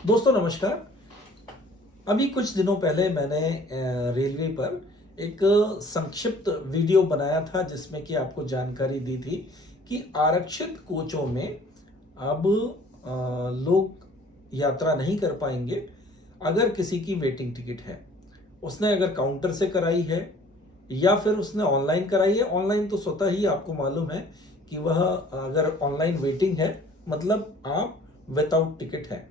दोस्तों नमस्कार। अभी कुछ दिनों पहले मैंने रेलवे पर एक संक्षिप्त वीडियो बनाया था जिसमें कि आपको जानकारी दी थी कि आरक्षित कोचों में अब लोग यात्रा नहीं कर पाएंगे अगर किसी की वेटिंग टिकट है। उसने अगर काउंटर से कराई है या फिर उसने ऑनलाइन कराई है। ऑनलाइन तो स्वतः ही आपको मालूम है कि वह अगर ऑनलाइन वेटिंग है मतलब आप विदाउट टिकट है।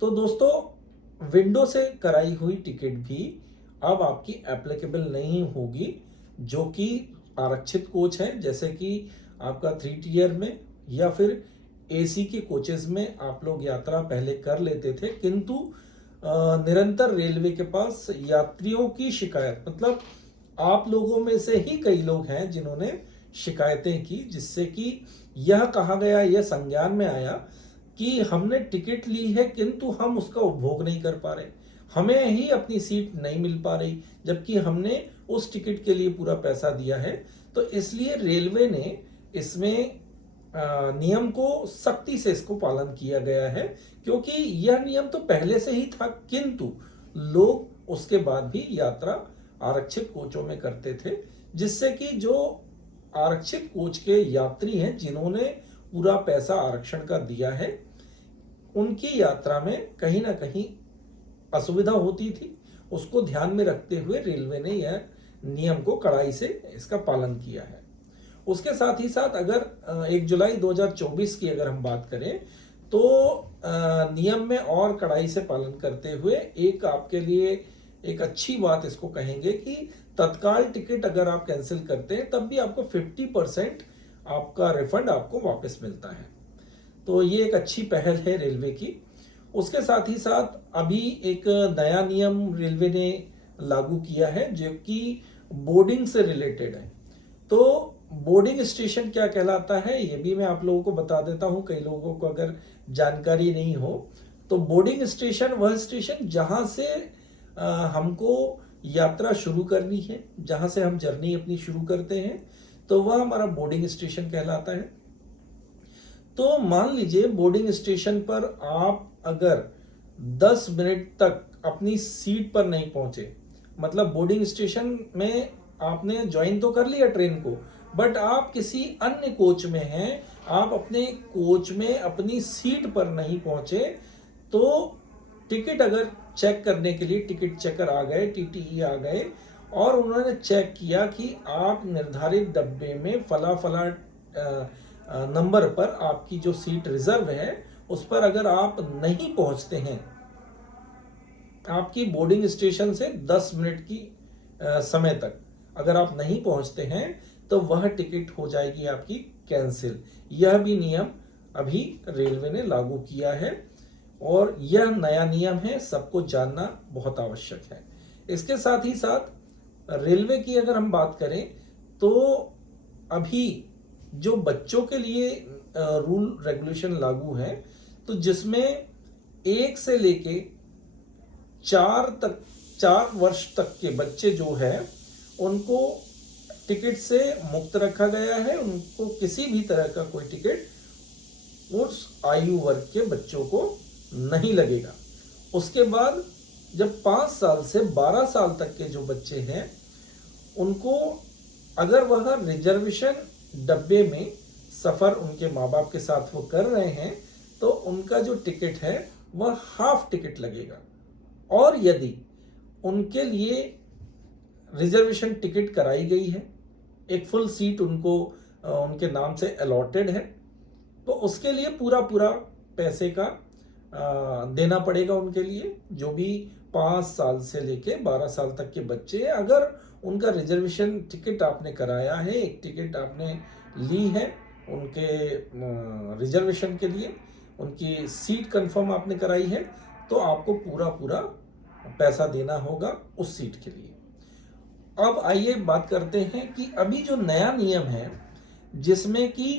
तो दोस्तों विंडो से कराई हुई टिकट भी अब आपकी एप्लीकेबल नहीं होगी, जो कि आरक्षित कोच है, जैसे कि आपका 3 टियर में या फिर एसी के कोचेस में आप लोग यात्रा पहले कर लेते थे। किंतु निरंतर रेलवे के पास यात्रियों की शिकायत मतलब आप लोगों में से ही कई लोग हैं जिन्होंने शिकायतें की, जिससे कि यह कहा गया, यह संज्ञान में आया कि हमने टिकट ली है किंतु हम उसका उपभोग नहीं कर पा रहे, हमें ही अपनी सीट नहीं मिल पा रही, जबकि हमने उस टिकट के लिए पूरा पैसा दिया है। तो इसलिए रेलवे ने इसमें नियम को सख्ती से इसको पालन किया गया है, क्योंकि यह नियम तो पहले से ही था किंतु लोग उसके बाद भी यात्रा आरक्षित कोचों में करते थे, जिससे कि जो आरक्षित कोच के यात्री हैं जिन्होंने पूरा पैसा आरक्षण का दिया है, उनकी यात्रा में कहीं ना कहीं असुविधा होती थी। उसको ध्यान में रखते हुए रेलवे ने यह नियम को कड़ाई से इसका पालन किया है। उसके साथ ही साथ अगर 1 जुलाई 2024 की अगर हम बात करें तो नियम में और कड़ाई से पालन करते हुए एक आपके लिए एक अच्छी बात इसको कहेंगे कि तत्काल टिकट अगर आप कैंसिल करते हैं तब भी आपको 50% आपका रिफंड आपको वापस मिलता है। तो ये एक अच्छी पहल है रेलवे की। उसके साथ ही साथ अभी एक नया नियम रेलवे ने लागू किया है जो कि बोर्डिंग से रिलेटेड है। तो बोर्डिंग स्टेशन क्या कहलाता है ये भी मैं आप लोगों को बता देता हूं, कई लोगों को अगर जानकारी नहीं हो। तो बोर्डिंग स्टेशन वह स्टेशन जहां से हमको यात्रा शुरू करनी है, जहां से हम जर्नी अपनी शुरू करते हैं, तो वह हमारा बोर्डिंग स्टेशन कहलाता है। तो मान लीजिए बोर्डिंग स्टेशन पर आप अगर 10 मिनट तक अपनी सीट पर नहीं पहुंचे, मतलब बोर्डिंग स्टेशन में आपने ज्वाइन तो कर लिया ट्रेन को, बट आप किसी अन्य कोच में हैं, आप अपने कोच में अपनी सीट पर नहीं पहुंचे, तो टिकट अगर चेक करने के लिए टिकट चेकर आ गए, टीटीई आ गए और उन्होंने चेक किया कि आप निर्धारित डब्बे में फला फला नंबर पर आपकी जो सीट रिजर्व है उस पर अगर आप नहीं पहुंचते हैं, आपकी बोर्डिंग स्टेशन से 10 मिनट की समय तक अगर आप नहीं पहुंचते हैं तो वह टिकट हो जाएगी आपकी कैंसिल। यह भी नियम अभी रेलवे ने लागू किया है और यह नया नियम है, सबको जानना बहुत आवश्यक है। इसके साथ ही साथ रेलवे की अगर हम बात करें तो अभी जो बच्चों के लिए रूल रेगुलेशन लागू है, तो जिसमें 1 से लेके 4 वर्ष तक के बच्चे जो है उनको टिकट से मुक्त रखा गया है। उनको किसी भी तरह का कोई टिकट उस आयु वर्ग के बच्चों को नहीं लगेगा। उसके बाद जब 5 साल से 12 साल तक के जो बच्चे हैं उनको अगर वह रिजर्वेशन डब्बे में सफर उनके माँ बाप के साथ वो कर रहे हैं तो उनका जो टिकट है वह हाफ टिकट लगेगा। और यदि उनके लिए रिजर्वेशन टिकट कराई गई है, एक फुल सीट उनको उनके नाम से अलॉटेड है, तो उसके लिए पूरा पूरा पैसे का देना पड़ेगा उनके लिए। जो भी 5 साल से लेके 12 साल तक के बच्चे हैं, अगर उनका रिजर्वेशन टिकट आपने कराया है, एक टिकट आपने ली है उनके रिजर्वेशन के लिए, उनकी सीट कंफर्म आपने कराई है, तो आपको पूरा पूरा पैसा देना होगा उस सीट के लिए। अब आइए बात करते हैं कि अभी जो नया नियम है जिसमें कि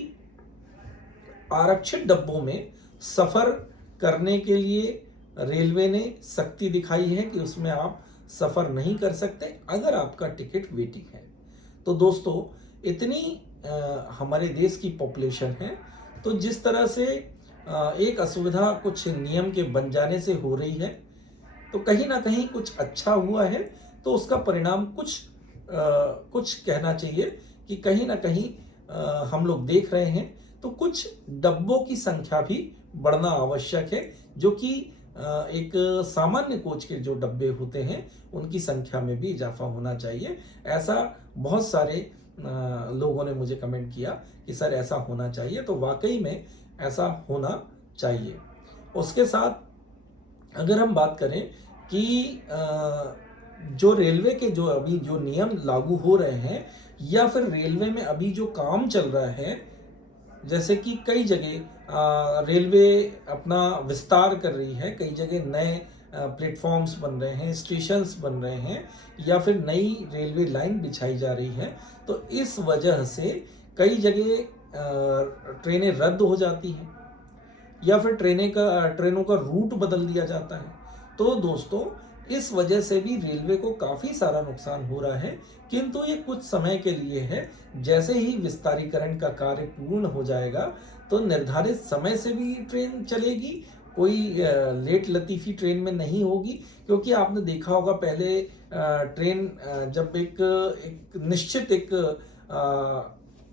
आरक्षित डब्बों में सफर करने के लिए रेलवे ने सख्ती दिखाई है कि उसमें आप सफर नहीं कर सकते अगर आपका टिकट वेटिंग है। तो दोस्तों इतनी हमारे देश की पॉपुलेशन है, तो जिस तरह से एक असुविधा कुछ नियम के बन जाने से हो रही है, तो कहीं ना कहीं कुछ अच्छा हुआ है, तो उसका परिणाम कुछ कहना चाहिए कि कहीं ना कहीं हम लोग देख रहे हैं, तो कुछ डब्बों की संख्या भी बढ़ना आवश्यक है, जो कि एक सामान्य कोच के जो डब्बे होते हैं उनकी संख्या में भी इजाफा होना चाहिए। ऐसा बहुत सारे लोगों ने मुझे कमेंट किया कि सर ऐसा होना चाहिए, तो वाकई में ऐसा होना चाहिए। उसके साथ अगर हम बात करें कि जो रेलवे के जो अभी जो नियम लागू हो रहे हैं, या फिर रेलवे में अभी जो काम चल रहा है, जैसे कि कई जगह रेलवे अपना विस्तार कर रही है, कई जगह नए प्लेटफॉर्म्स बन रहे हैं, स्टेशंस बन रहे हैं, या फिर नई रेलवे लाइन बिछाई जा रही है, तो इस वजह से कई जगह ट्रेनें रद्द हो जाती हैं, या फिर ट्रेनों का रूट बदल दिया जाता है। तो दोस्तों, इस वजह से भी रेलवे को काफ़ी सारा नुकसान हो रहा है, किंतु ये कुछ समय के लिए है। जैसे ही विस्तारीकरण का कार्य पूर्ण हो जाएगा, तो निर्धारित समय से भी ट्रेन चलेगी, कोई लेट लतीफ़ी ट्रेन में नहीं होगी। क्योंकि आपने देखा होगा पहले ट्रेन जब एक निश्चित एक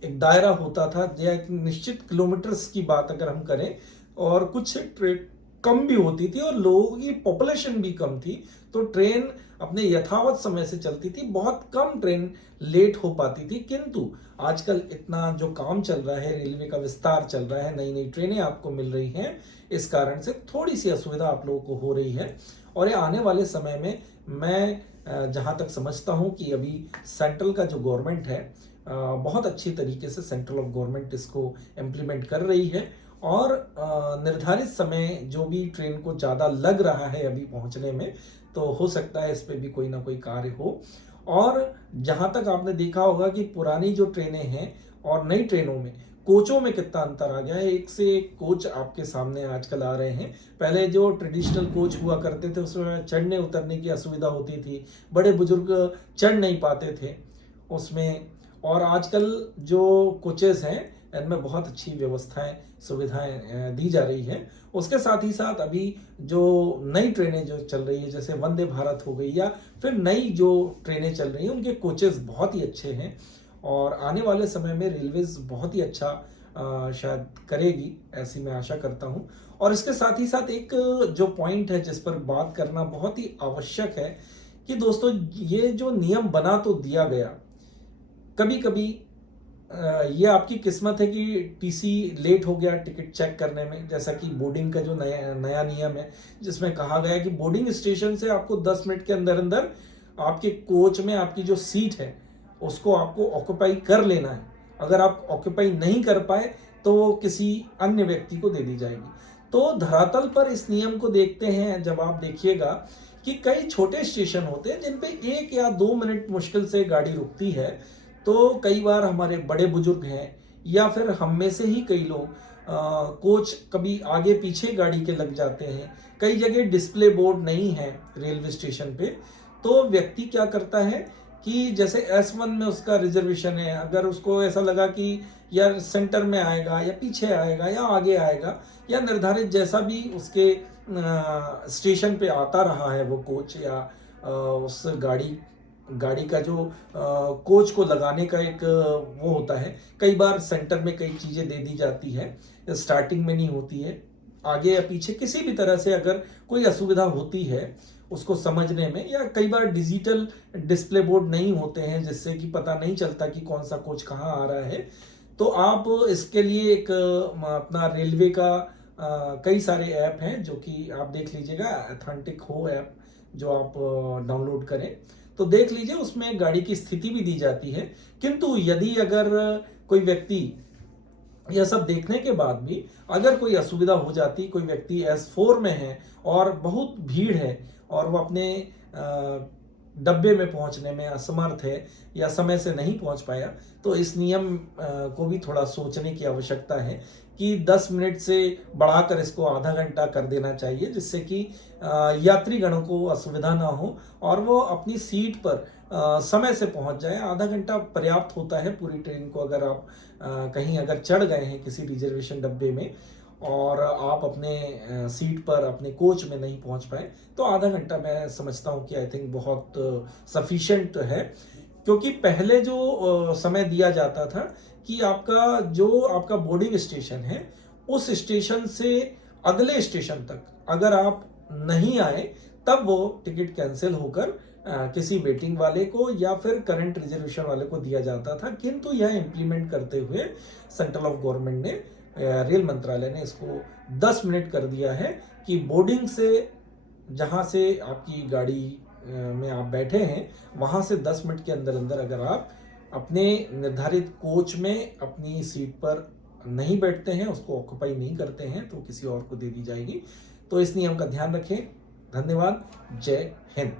दायरा होता था, या एक निश्चित किलोमीटर्स की बात अगर हम करें, और कुछ ट्रेन कम भी होती थी और लोगों की पॉपुलेशन भी कम थी, तो ट्रेन अपने यथावत समय से चलती थी, बहुत कम ट्रेन लेट हो पाती थी। किंतु आजकल इतना जो काम चल रहा है, रेलवे का विस्तार चल रहा है, नई नई ट्रेनें आपको मिल रही हैं, इस कारण से थोड़ी सी असुविधा आप लोगों को हो रही है। और ये आने वाले समय में मैं जहाँ तक समझता हूँ कि अभी सेंट्रल का जो गवर्नमेंट है, बहुत अच्छी तरीके से सेंट्रल ऑफ गवर्नमेंट इसको इम्प्लीमेंट कर रही है, और निर्धारित समय जो भी ट्रेन को ज़्यादा लग रहा है अभी पहुंचने में, तो हो सकता है इस पे भी कोई ना कोई कार्य हो। और जहां तक आपने देखा होगा कि पुरानी जो ट्रेनें हैं और नई ट्रेनों में कोचों में कितना अंतर आ गया है, एक से एक कोच आपके सामने आजकल आ रहे हैं। पहले जो ट्रेडिशनल कोच हुआ करते थे उसमें चढ़ने उतरने की असुविधा होती थी, बड़े बुजुर्ग चढ़ नहीं पाते थे उसमें। और आजकल जो कोचेस हैं, इनमें बहुत अच्छी व्यवस्थाएं सुविधाएं दी जा रही हैं। उसके साथ ही साथ अभी जो नई ट्रेनें जो चल रही है, जैसे वंदे भारत हो गई, या फिर नई जो ट्रेनें चल रही हैं, उनके कोचेस बहुत ही अच्छे हैं, और आने वाले समय में रेलवेज बहुत ही अच्छा शायद करेगी, ऐसी मैं आशा करता हूं। और इसके साथ ही साथ एक जो पॉइंट है जिस पर बात करना बहुत ही आवश्यक है, कि दोस्तों ये जो नियम बना तो दिया गया, कभी कभी ये आपकी किस्मत है कि टीसी लेट हो गया टिकट चेक करने में। जैसा कि बोर्डिंग का जो नया नया नियम है, जिसमें कहा गया है कि बोर्डिंग स्टेशन से आपको 10 मिनट के अंदर अंदर आपके कोच में आपकी जो सीट है उसको आपको ऑक्यूपाई कर लेना है। अगर आप ऑक्यूपाई नहीं कर पाए, तो वो किसी अन्य व्यक्ति को दे दी जाएगी। तो धरातल पर इस नियम को देखते हैं जब आप देखिएगा कि कई छोटे स्टेशन होते हैं जिन पे 1 या 2 मिनट मुश्किल से गाड़ी रुकती है, तो कई बार हमारे बड़े बुजुर्ग हैं, या फिर हम में से ही कई लोग कोच कभी आगे पीछे गाड़ी के लग जाते हैं। कई जगह डिस्प्ले बोर्ड नहीं है रेलवे स्टेशन पे, तो व्यक्ति क्या करता है कि जैसे S1 में उसका रिजर्वेशन है, अगर उसको ऐसा लगा कि यार सेंटर में आएगा या पीछे आएगा या आगे आएगा, या निर्धारित जैसा भी उसके स्टेशन पे आता रहा है वो कोच, या उस गाड़ी का जो कोच को लगाने का एक वो होता है। कई बार सेंटर में कई चीज़ें दे दी जाती है, स्टार्टिंग में नहीं होती है, आगे या पीछे किसी भी तरह से अगर कोई असुविधा होती है उसको समझने में, या कई बार डिजिटल डिस्प्ले बोर्ड नहीं होते हैं जिससे कि पता नहीं चलता कि कौन सा कोच कहाँ आ रहा है, तो आप इसके लिए एक अपना रेलवे का कई सारे ऐप हैं जो कि आप देख लीजिएगा, अथेंटिक हो ऐप जो आप डाउनलोड करें तो देख लीजिए, उसमें गाड़ी की स्थिति भी दी जाती है। किंतु यदि अगर कोई व्यक्ति यह सब देखने के बाद भी अगर कोई असुविधा हो जाती, कोई व्यक्ति S4 में है और बहुत भीड़ है और वो अपने डब्बे में पहुंचने में असमर्थ है या समय से नहीं पहुंच पाया, तो इस नियम को भी थोड़ा सोचने की आवश्यकता है कि 10 मिनट से बढ़ाकर इसको आधा घंटा कर देना चाहिए, जिससे कि यात्रीगणों को असुविधा ना हो और वो अपनी सीट पर समय से पहुंच जाए। आधा घंटा पर्याप्त होता है पूरी ट्रेन को, अगर आप कहीं अगर चढ़ गए हैं किसी रिजर्वेशन डब्बे में। और आप अपने सीट पर, अपने कोच में नहीं पहुंच पाए, तो आधा घंटा मैं समझता हूं कि आई थिंक बहुत सफिशिएंट है। क्योंकि पहले जो समय दिया जाता था कि आपका बोर्डिंग स्टेशन है, उस स्टेशन से अगले स्टेशन तक अगर आप नहीं आए, तब वो टिकट कैंसिल होकर किसी वेटिंग वाले को या फिर करंट रिजर्वेशन वाले को दिया जाता था। किंतु यह इम्प्लीमेंट करते हुए सेंट्रल ऑफ गवर्नमेंट ने, रेल मंत्रालय ने इसको 10 मिनट कर दिया है कि बोर्डिंग से, जहां से आपकी गाड़ी में आप बैठे हैं, वहां से 10 मिनट के अंदर अंदर अगर आप अपने निर्धारित कोच में अपनी सीट पर नहीं बैठते हैं, उसको ऑक्युपाई नहीं करते हैं, तो किसी और को दे दी जाएगी। तो इस नियम का ध्यान रखें। धन्यवाद। जय हिंद।